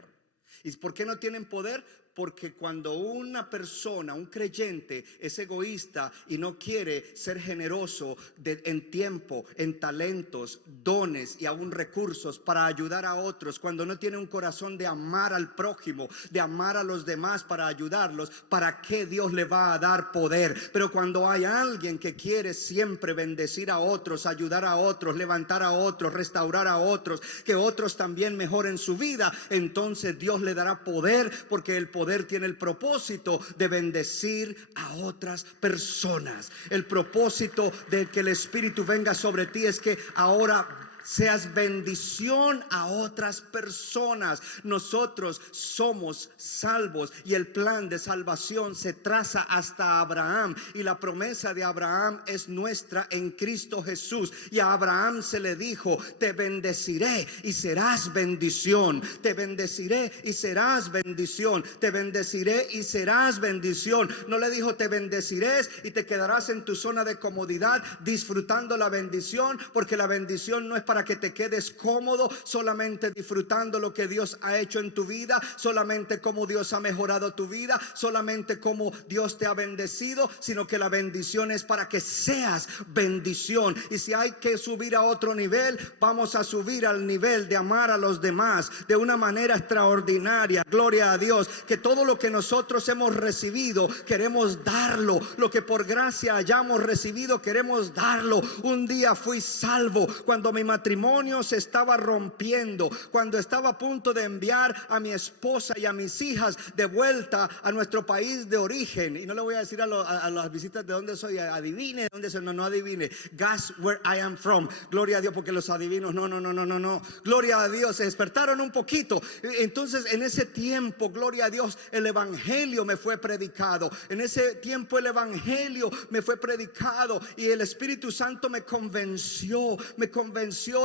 ¿Y por qué no tienen poder? Porque cuando una persona, un creyente, es egoísta y no quiere ser generoso en tiempo, en talentos, dones y aún recursos para ayudar a otros, cuando no tiene un corazón de amar al prójimo, de amar a los demás para ayudarlos, ¿para qué Dios le va a dar poder? Pero cuando hay alguien que quiere siempre bendecir a otros, ayudar a otros, levantar a otros, restaurar a otros, que otros también mejoren su vida, entonces Dios le dará poder, porque el poder tiene el propósito de bendecir a otras personas. El propósito de que el Espíritu venga sobre ti es que ahora seas bendición a otras personas. Nosotros somos salvos y el plan de salvación se traza hasta Abraham, y la promesa de Abraham es nuestra en Cristo Jesús. Y a Abraham se le dijo: te bendeciré y serás bendición, te bendeciré y serás bendición, te bendeciré y serás bendición. No le dijo: te bendeciré y te quedarás en tu zona de comodidad disfrutando la bendición, porque la bendición no es para que te quedes cómodo solamente disfrutando lo que Dios ha hecho en tu vida, solamente cómo Dios ha mejorado tu vida, solamente cómo Dios te ha bendecido, sino que la bendición es para que seas bendición. Y si hay que subir a otro nivel, vamos a subir al nivel de amar a los demás de una manera extraordinaria. Gloria a Dios, que todo lo que nosotros hemos recibido queremos darlo, lo que por gracia hayamos recibido queremos darlo. Un día fui salvo cuando mi matrimonio matrimonio se estaba rompiendo, cuando estaba a punto de enviar a mi esposa y a mis hijas de vuelta a nuestro país de origen. Y no le voy a decir a las visitas de dónde soy, adivine dónde soy, no adivine. Guess where I am from. Gloria a Dios, porque los adivinos, no. Gloria a Dios, se despertaron un poquito. Entonces en ese tiempo, gloria a Dios, el evangelio me fue predicado. En ese tiempo el evangelio me fue predicado y el Espíritu Santo me convenció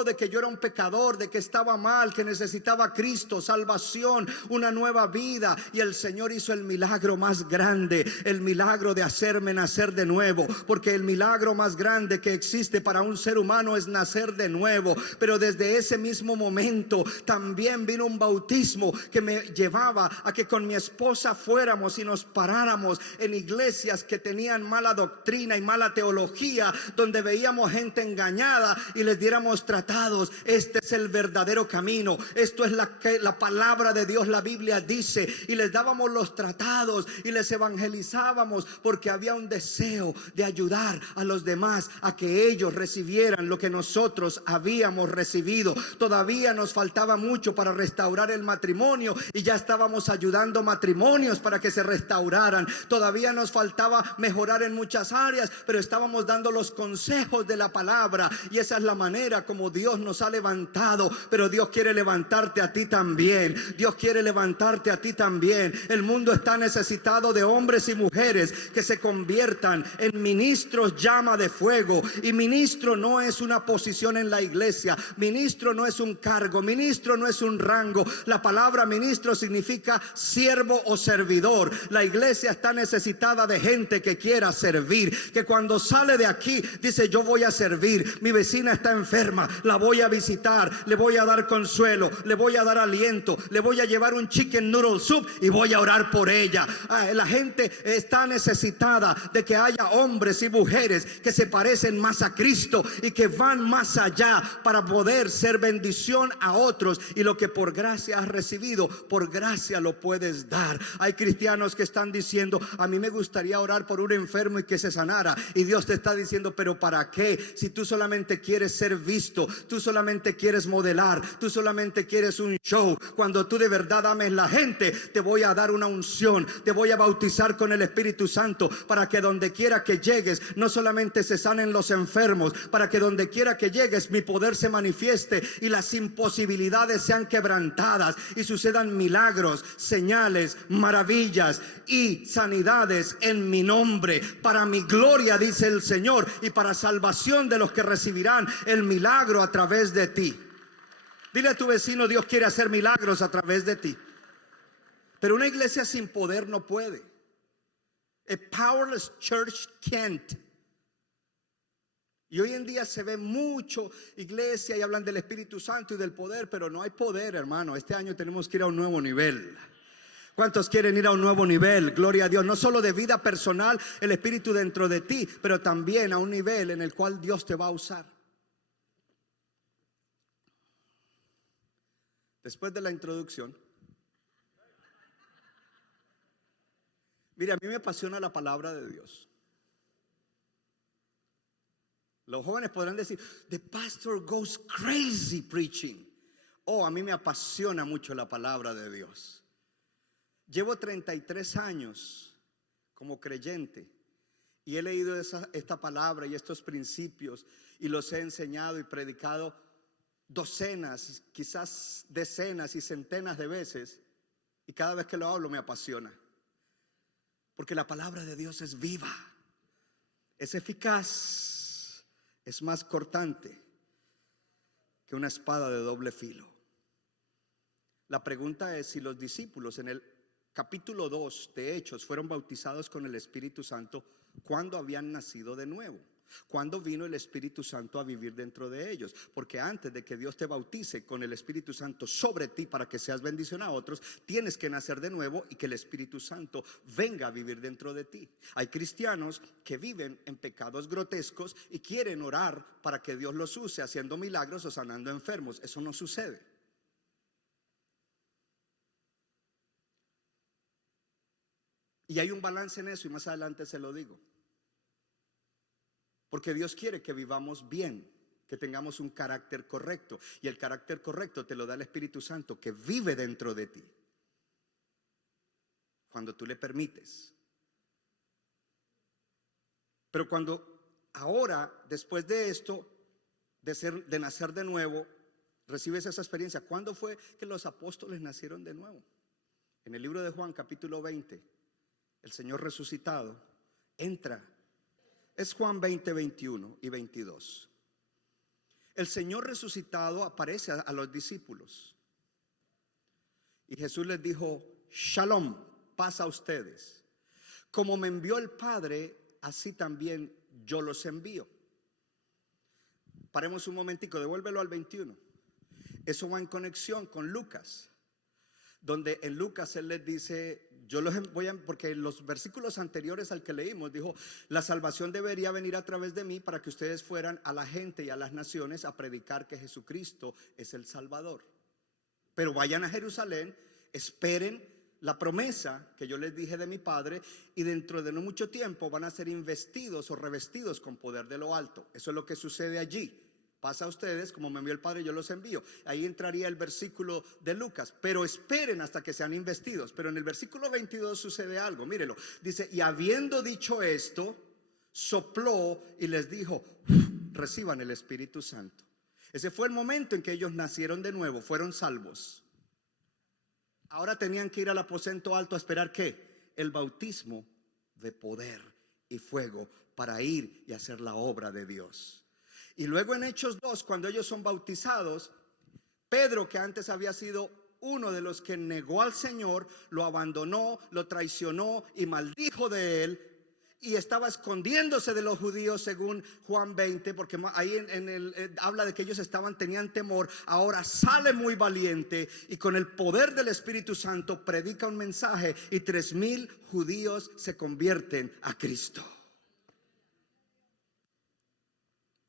de que yo era un pecador, de que estaba mal, que necesitaba a Cristo, salvación, una nueva vida. Y el Señor hizo el milagro más grande, el milagro de hacerme nacer de nuevo, porque el milagro más grande que existe para un ser humano es nacer de nuevo. Pero desde ese mismo momento también vino un bautismo que me llevaba a que con mi esposa fuéramos y nos paráramos en iglesias que tenían mala doctrina y mala teología, donde veíamos gente engañada y les diéramos tratados. Este es el verdadero camino, esto es la palabra de Dios, la Biblia dice, y les dábamos los tratados y les evangelizábamos, porque había un deseo de ayudar a los demás a que ellos recibieran lo que nosotros habíamos recibido. Todavía nos faltaba mucho para restaurar el matrimonio y ya estábamos ayudando matrimonios para que se restauraran. Todavía nos faltaba mejorar en muchas áreas, pero estábamos dando los consejos de la palabra, y esa es la manera como Dios nos ha levantado. Pero Dios quiere levantarte a ti también. Dios quiere levantarte a ti también. El mundo está necesitado de hombres y mujeres que se conviertan en ministros llama de fuego. Y ministro no es una posición en la iglesia, ministro no es un cargo, ministro no es un rango. La palabra ministro significa siervo o servidor. La iglesia está necesitada de gente que quiera servir, que cuando sale de aquí dice: yo voy a servir, mi vecina está enferma, la voy a visitar, le voy a dar consuelo, le voy a dar aliento, le voy a llevar un chicken noodle soup y voy a orar por ella. La gente está necesitada de que haya hombres y mujeres que se parecen más a Cristo y que van más allá para poder ser bendición a otros. Y lo que por gracia has recibido, por gracia lo puedes dar. Hay cristianos que están diciendo: a mí me gustaría orar por un enfermo y que se sanara. Y Dios te está diciendo: pero ¿para qué? Si tú solamente quieres ser visto, tú solamente quieres modelar, tú solamente quieres un show. Cuando tú de verdad ames la gente, te voy a dar una unción, te voy a bautizar con el Espíritu Santo, para que donde quiera que llegues no solamente se sanen los enfermos, para que donde quiera que llegues mi poder se manifieste y las imposibilidades sean quebrantadas y sucedan milagros, señales, maravillas y sanidades en mi nombre, para mi gloria, dice el Señor, y para salvación de los que recibirán el milagro a través de ti. Dile a tu vecino: Dios quiere hacer milagros a través de ti. Pero una iglesia sin poder no puede. A powerless church can't. Y hoy en día se ve mucho iglesia y hablan del Espíritu Santo y del poder, pero no hay poder, hermano. Este año tenemos que ir a un nuevo nivel. ¿Cuántos quieren ir a un nuevo nivel? Gloria a Dios. No solo de vida personal, el Espíritu dentro de ti, pero también a un nivel en el cual Dios te va a usar. Después de la introducción, mire, a mí me apasiona la palabra de Dios. Los jóvenes podrán decir: the pastor goes crazy preaching. Oh, a mí me apasiona mucho la palabra de Dios. Llevo 33 años como creyente y he leído esta palabra y estos principios y los he enseñado y predicado docenas, quizás decenas y centenas de veces, y cada vez que lo hablo me apasiona, porque la palabra de Dios es viva, es eficaz, es más cortante que una espada de doble filo. La pregunta es si los discípulos en el capítulo 2 de Hechos fueron bautizados con el Espíritu Santo cuando habían nacido de nuevo. ¿Cuándo vino el Espíritu Santo a vivir dentro de ellos? Porque antes de que Dios te bautice con el Espíritu Santo sobre ti para que seas bendición a otros, tienes que nacer de nuevo y que el Espíritu Santo venga a vivir dentro de ti. Hay cristianos que viven en pecados grotescos y quieren orar para que Dios los use haciendo milagros o sanando enfermos. Eso no sucede. Y hay un balance en eso y más adelante se lo digo. Porque Dios quiere que vivamos bien. que tengamos un carácter correcto. Y el carácter correcto te lo da el Espíritu Santo que vive dentro de ti, cuando tú le permites. Pero cuando ahora, después de esto, de nacer de nuevo, recibes esa experiencia. ¿Cuándo fue que los apóstoles nacieron de nuevo? En el libro de Juan, capítulo 20, el Señor resucitado entra. Es Juan 20, 21 y 22. El Señor resucitado aparece a los discípulos. Y Jesús les dijo: Shalom, paz a ustedes. Como me envió el Padre, así también yo los envío. Paremos un momentico, devuélvelo al 21. Eso va en conexión con Lucas, donde en Lucas él les dice, yo los voy a, porque en los versículos anteriores al que leímos dijo, la salvación debería venir a través de mí para que ustedes fueran a la gente y a las naciones a predicar que Jesucristo es el Salvador. Pero vayan a Jerusalén, esperen la promesa que yo les dije de mi Padre, y dentro de no mucho tiempo van a ser investidos o revestidos con poder de lo alto. Eso es lo que sucede allí. Pasa a ustedes, como me envió el Padre, yo los envío. Ahí entraría el versículo de Lucas. Pero esperen hasta que sean investidos. Pero en el versículo 22 sucede algo, mírelo. Dice, y habiendo dicho esto, sopló y les dijo, reciban el Espíritu Santo. Ese fue el momento en que ellos nacieron de nuevo, fueron salvos. Ahora tenían que ir al aposento alto a esperar ¿qué? El bautismo de poder y fuego para ir y hacer la obra de Dios. Y luego en Hechos 2, cuando ellos son bautizados, Pedro, que antes había sido uno de los que negó al Señor, lo abandonó, lo traicionó y maldijo de él, y estaba escondiéndose de los judíos según Juan 20, porque ahí habla de que ellos tenían temor. Ahora sale muy valiente y con el poder del Espíritu Santo predica un mensaje y 3,000 judíos se convierten a Cristo.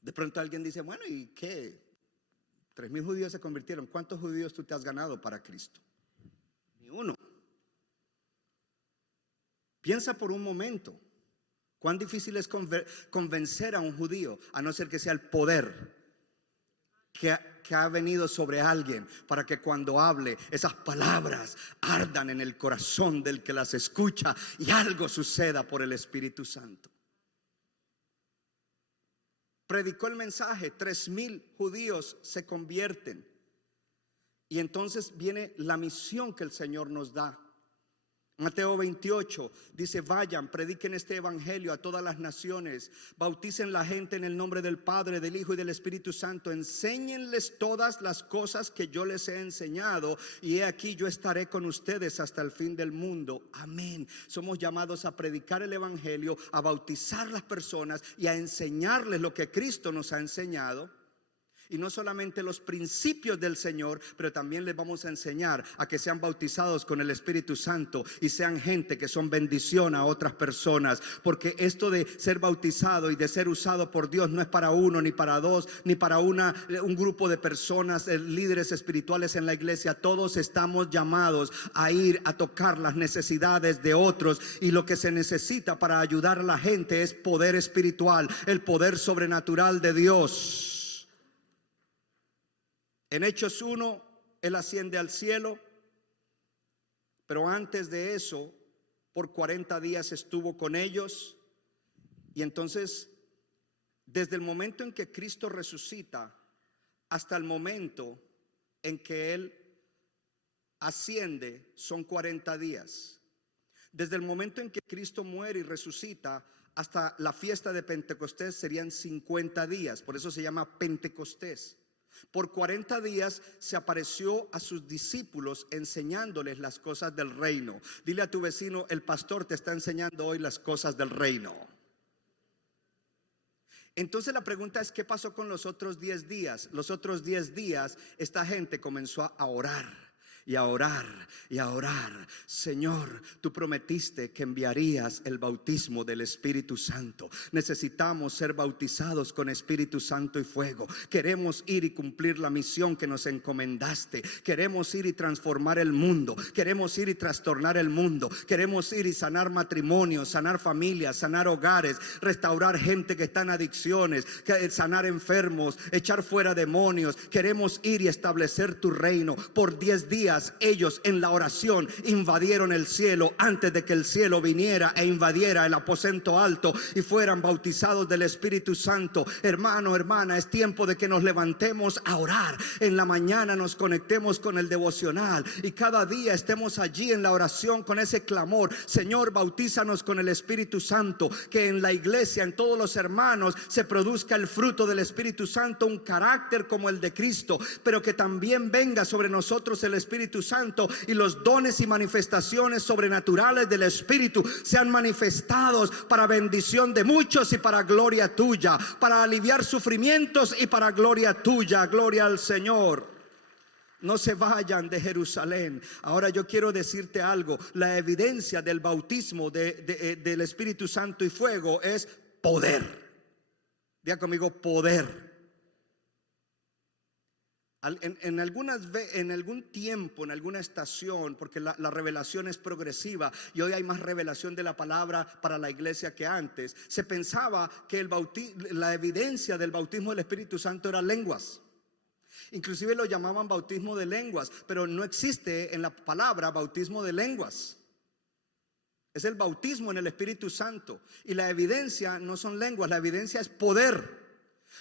De pronto alguien dice, bueno, ¿y qué? 3,000 judíos se convirtieron. ¿Cuántos judíos tú te has ganado para Cristo? Ni uno. Piensa por un momento, cuán difícil es convencer a un judío, a no ser que sea el poder que ha venido sobre alguien, para que cuando hable esas palabras ardan en el corazón del que las escucha y algo suceda por el Espíritu Santo. Predicó el mensaje, 3,000 judíos se convierten. Y entonces viene la misión que el Señor nos da. Mateo 28 dice, vayan, prediquen este evangelio a todas las naciones, bauticen la gente en el nombre del Padre, del Hijo y del Espíritu Santo, enséñenles todas las cosas que yo les he enseñado, y he aquí yo estaré con ustedes hasta el fin del mundo. Amén. Somos llamados a predicar el evangelio, a bautizar las personas y a enseñarles lo que Cristo nos ha enseñado. Y no solamente los principios del Señor, pero también les vamos a enseñar a que sean bautizados con el Espíritu Santo y sean gente que son bendición a otras personas. Porque esto de ser bautizado y de ser usado por Dios no es para uno, ni para dos, ni para un grupo de personas, líderes espirituales en la iglesia. Todos estamos llamados a ir a tocar las necesidades de otros, y lo que se necesita para ayudar a la gente es poder espiritual, el poder sobrenatural de Dios. En Hechos 1, Él asciende al cielo, pero antes de eso, por 40 días estuvo con ellos. Y entonces, desde el momento en que Cristo resucita hasta el momento en que Él asciende, son 40 días. Desde el momento en que Cristo muere y resucita hasta la fiesta de Pentecostés serían 50 días, por eso se llama Pentecostés. Por 40 días se apareció a sus discípulos enseñándoles las cosas del reino. Dile a tu vecino, el pastor te está enseñando hoy las cosas del reino. Entonces la pregunta es, ¿qué pasó con los otros 10 días? Los otros 10 días esta gente comenzó a orar y a orar y a orar. Señor, tú prometiste que enviarías el bautismo del Espíritu Santo. Necesitamos ser bautizados con Espíritu Santo y fuego. Queremos ir y cumplir la misión que nos encomendaste. Queremos ir y transformar el mundo. Queremos ir y trastornar el mundo. Queremos ir y sanar matrimonios, sanar familias, sanar hogares, restaurar gente que está en adicciones, sanar enfermos, echar fuera demonios. Queremos ir y establecer tu reino. Por 10 días ellos en la oración invadieron el cielo antes de que el cielo viniera e invadiera el aposento alto y fueran bautizados del Espíritu Santo. Hermano, hermana, es tiempo de que nos levantemos a orar. En la mañana nos conectemos con el devocional y cada día estemos allí en la oración con ese clamor: Señor, bautízanos con el Espíritu Santo. Que en la iglesia, en todos los hermanos, se produzca el fruto del Espíritu Santo, un carácter como el de Cristo, pero que también venga sobre nosotros el Espíritu Santo y los dones y manifestaciones sobrenaturales del Espíritu sean manifestados para bendición de muchos y para gloria tuya, para aliviar sufrimientos y para gloria tuya. Gloria al Señor. No se vayan de Jerusalén. Ahora yo quiero decirte algo. La evidencia del bautismo del Espíritu Santo y fuego es poder. Diga conmigo: poder. En algún tiempo, en alguna estación, porque la revelación es progresiva y hoy hay más revelación de la palabra para la iglesia que antes, se pensaba que la evidencia del bautismo del Espíritu Santo era lenguas. Inclusive lo llamaban bautismo de lenguas, pero no existe en la palabra bautismo de lenguas. Es el bautismo en el Espíritu Santo. Y la evidencia no son lenguas, la evidencia es poder.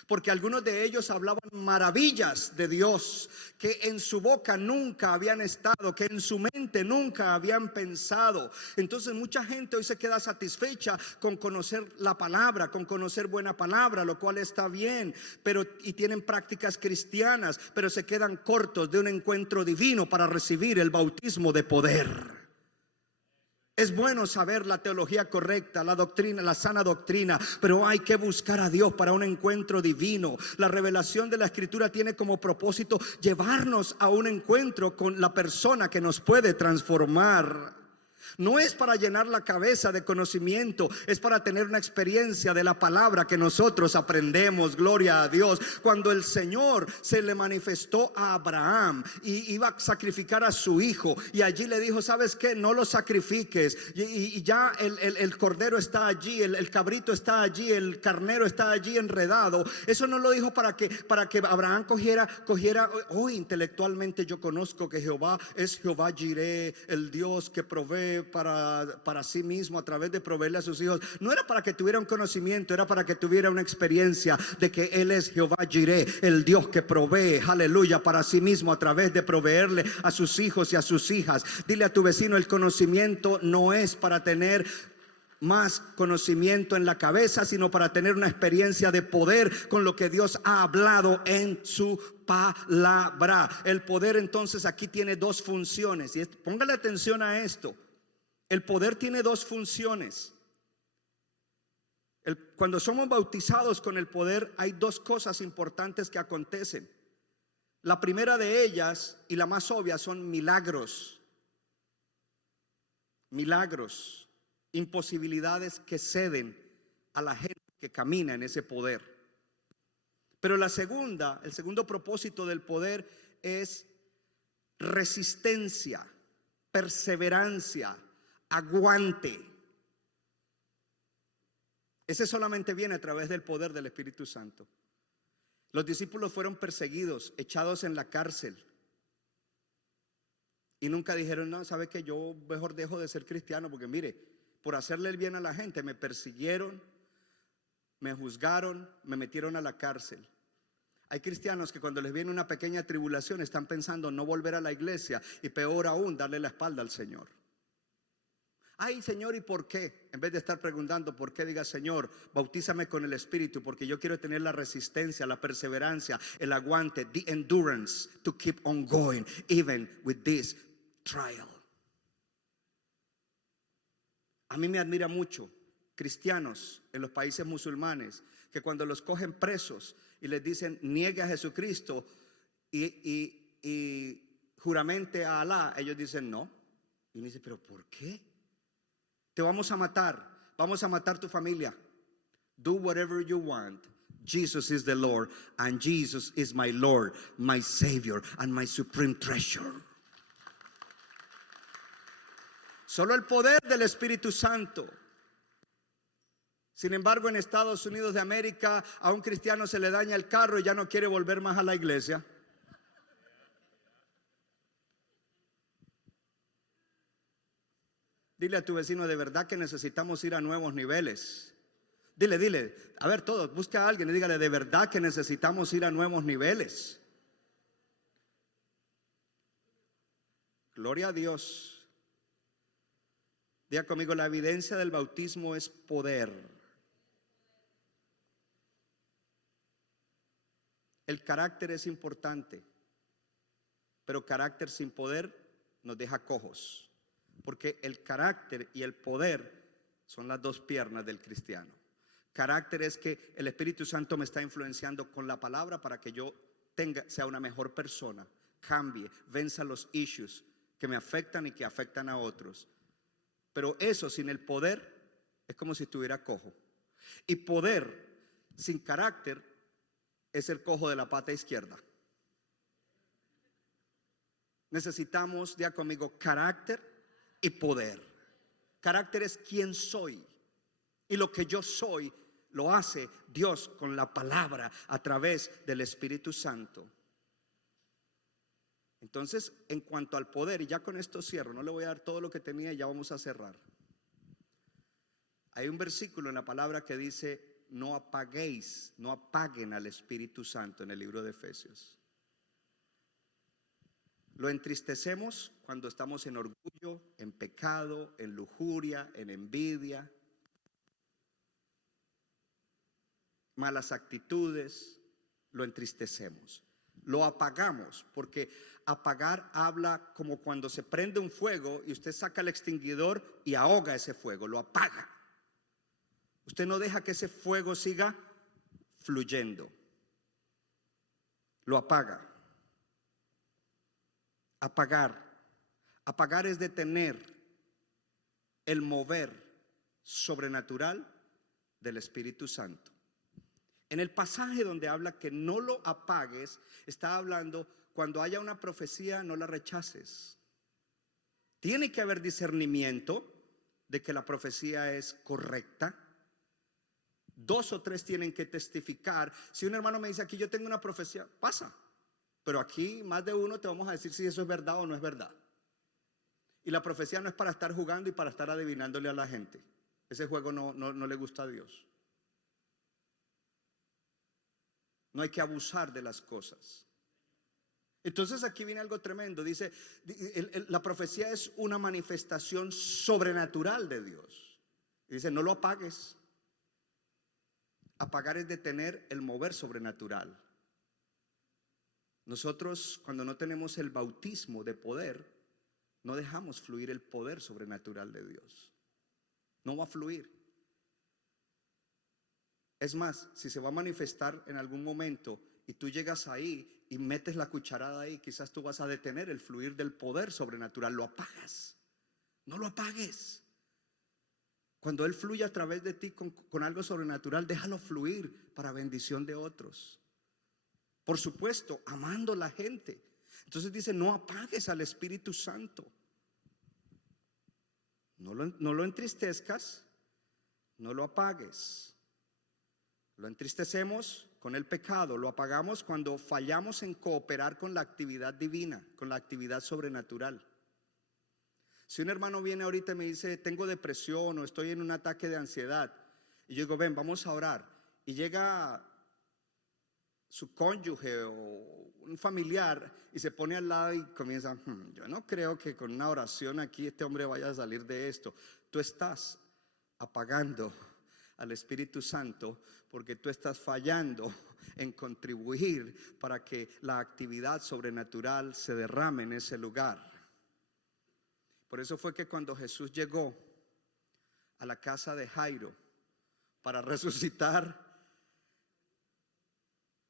Porque algunos de ellos hablaban maravillas de Dios que en su boca nunca habían estado, que en su mente nunca habían pensado. Entonces mucha gente hoy se queda satisfecha con conocer la palabra, con conocer buena palabra, lo cual está bien, y tienen prácticas cristianas, pero se quedan cortos de un encuentro divino para recibir el bautismo de poder. Es bueno saber la teología correcta, la doctrina, la sana doctrina, pero hay que buscar a Dios para un encuentro divino. La revelación de la Escritura tiene como propósito llevarnos a un encuentro con la persona que nos puede transformar. No es para llenar la cabeza de conocimiento, es para tener una experiencia de la palabra que nosotros aprendemos. Gloria a Dios. Cuando el Señor se le manifestó a Abraham y iba a sacrificar a su hijo, y allí le dijo: ¿sabes qué? No lo sacrifiques. Y ya el cordero está allí, el cabrito está allí, el carnero está allí enredado. Eso no lo dijo para que Abraham cogiera. Hoy intelectualmente yo conozco que Jehová es Jehová Jireh, el Dios que provee para sí mismo a través de proveerle a sus hijos. No era para que tuviera un conocimiento, era para que tuviera una experiencia de que Él es Jehová Jireh, el Dios que provee, aleluya, para sí mismo a través de proveerle a sus hijos y a sus hijas. Dile a tu vecino: el conocimiento no es para tener más conocimiento en la cabeza, sino para tener una experiencia de poder con lo que Dios ha hablado en su palabra. El poder entonces aquí tiene dos funciones, y póngale atención a esto. El poder tiene dos funciones. Cuando somos bautizados con el poder, hay dos cosas importantes que acontecen. La primera de ellas, y la más obvia, son milagros. Milagros, imposibilidades que ceden a la gente que camina en ese poder. Pero el segundo propósito del poder es resistencia, perseverancia, aguante. Ese solamente viene a través del poder del Espíritu Santo. Los discípulos fueron perseguidos, echados en la cárcel, y nunca dijeron: no, sabe que yo mejor dejo de ser cristiano, porque mire, por hacerle el bien a la gente me persiguieron, me juzgaron, me metieron a la cárcel. Hay cristianos que cuando les viene una pequeña tribulación están pensando no volver a la iglesia, y peor aún, darle la espalda al Señor. Ay, Señor, ¿y por qué? En vez de estar preguntando por qué, diga: Señor, bautízame con el Espíritu, porque yo quiero tener la resistencia, la perseverancia, el aguante, the endurance to keep on going even with this trial. A mí me admira mucho cristianos en los países musulmanes que cuando los cogen presos y les dicen niegue a Jesucristo y juramente a Alá, ellos dicen no. Y uno dice, pero ¿por qué? Te vamos a matar tu familia. Do whatever you want. Jesus is the Lord, and Jesus is my Lord, my Savior, and my supreme treasure. Solo el poder del Espíritu Santo. Sin embargo, en Estados Unidos de América, a un cristiano se le daña el carro y ya no quiere volver más a la iglesia. Dile a tu vecino, de verdad que necesitamos ir a nuevos niveles. Dile, a ver todos, busca a alguien y dígale, de verdad que necesitamos ir a nuevos niveles. Gloria a Dios. Diga conmigo, la evidencia del bautismo es poder. El carácter es importante, pero carácter sin poder nos deja cojos. Porque el carácter y el poder son las dos piernas del cristiano. Carácter es que el Espíritu Santo me está influenciando con la palabra para que yo sea una mejor persona, cambie, venza los issues que me afectan y que afectan a otros. Pero eso sin el poder es como si estuviera cojo. Y poder sin carácter es el cojo de la pata izquierda. Necesitamos, diga conmigo, carácter y poder. Carácter es quién soy, y lo que yo soy lo hace Dios con la palabra a través del Espíritu Santo. Entonces, en cuanto al poder, y ya con esto cierro, no le voy a dar todo lo que tenía y ya vamos a cerrar. Hay un versículo en la palabra que dice: no apaguen al Espíritu Santo, en el libro de Efesios. Lo entristecemos cuando estamos en orgullo, en pecado, en lujuria, en envidia, malas actitudes. Lo entristecemos, lo apagamos, porque apagar habla como cuando se prende un fuego y usted saca el extinguidor y ahoga ese fuego, lo apaga. Usted no deja que ese fuego siga fluyendo, lo apaga. Apagar es detener el mover sobrenatural del Espíritu Santo. En el pasaje donde habla que no lo apagues, está hablando cuando haya una profecía, no la rechaces. Tiene que haber discernimiento de que la profecía es correcta. 2 o 3 tienen que testificar. Si un hermano me dice, aquí yo tengo una profecía, pasa. Pero aquí más de uno te vamos a decir si eso es verdad o no es verdad. Y la profecía no es para estar jugando y para estar adivinándole a la gente. Ese juego no le gusta a Dios. No hay que abusar de las cosas. Entonces aquí viene algo tremendo. Dice, la profecía es una manifestación sobrenatural de Dios. Dice, no lo apagues. Apagar es detener el mover sobrenatural. Nosotros, cuando no tenemos el bautismo de poder, no dejamos fluir el poder sobrenatural de Dios. No va a fluir. Es más, si se va a manifestar en algún momento y tú llegas ahí y metes la cucharada ahí, quizás tú vas a detener el fluir del poder sobrenatural. Lo apagas. No lo apagues. Cuando Él fluye a través de ti con algo sobrenatural, déjalo fluir para bendición de otros. Por supuesto, amando a la gente. Entonces dice, no apagues al Espíritu Santo. No lo entristezcas, no lo apagues. Lo entristecemos con el pecado, lo apagamos cuando fallamos en cooperar con la actividad divina, con la actividad sobrenatural. Si un hermano viene ahorita y me dice, tengo depresión o estoy en un ataque de ansiedad, y yo digo, ven, vamos a orar, y llega su cónyuge o un familiar y se pone al lado y comienza, yo no creo que con una oración aquí este hombre vaya a salir de esto. Tú estás apagando al Espíritu Santo porque tú estás fallando en contribuir para que la actividad sobrenatural se derrame en ese lugar. Por eso fue que cuando Jesús llegó a la casa de Jairo para resucitar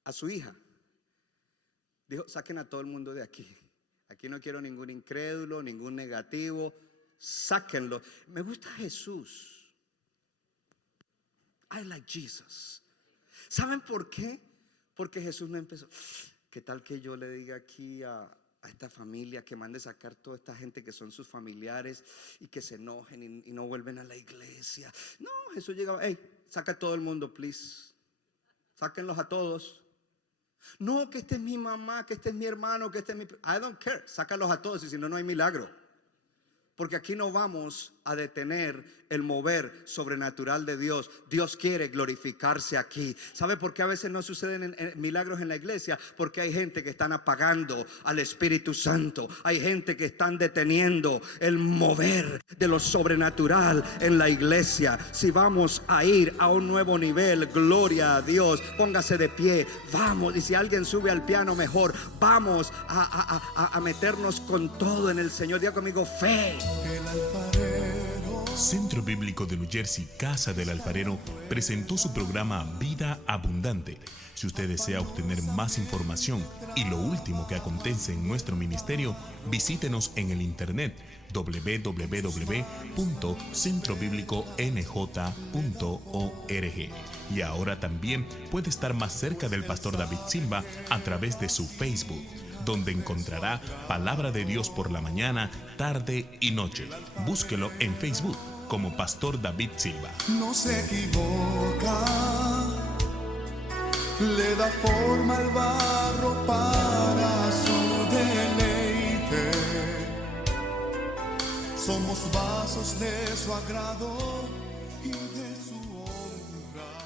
a su hija, dijo, saquen a todo el mundo de aquí. Aquí no quiero ningún incrédulo, ningún negativo. Sáquenlo. Me gusta Jesús. I like Jesus. ¿Saben por qué? Porque Jesús no empezó. ¿Qué tal que yo le diga aquí a esta familia que mande sacar toda esta gente que son sus familiares y que se enojen y no vuelven a la iglesia? No, Jesús llegaba, hey, saca a todo el mundo, please. Sáquenlos a todos. No, que este es mi mamá, que este es mi hermano, que este es mi... I don't care, sácalos a todos y si no, no hay milagro. Porque aquí no vamos a detener el mover sobrenatural de Dios. Dios quiere glorificarse aquí. ¿Sabe por qué a veces no suceden milagros en la iglesia? Porque hay gente que están apagando al Espíritu Santo. Hay gente que están deteniendo el mover de lo sobrenatural en la iglesia. Si vamos a ir a un nuevo nivel, gloria a Dios, póngase de pie, vamos. Y si alguien sube al piano, mejor. Vamos a meternos con todo en el Señor. Diga conmigo, fe. El alfarero. Centro Bíblico de New Jersey, Casa del Alfarero, presentó su programa Vida Abundante. Si usted desea obtener más información y lo último que acontece en nuestro ministerio, visítenos en el internet www.centrobibliconj.org. Y ahora también puede estar más cerca del pastor David Silva a través de su Facebook, donde encontrará palabra de Dios por la mañana, tarde y noche. Búsquelo en Facebook como Pastor David Silva. No se equivoca, le da forma al barro para su deleite. Somos vasos de su agrado y de su honra.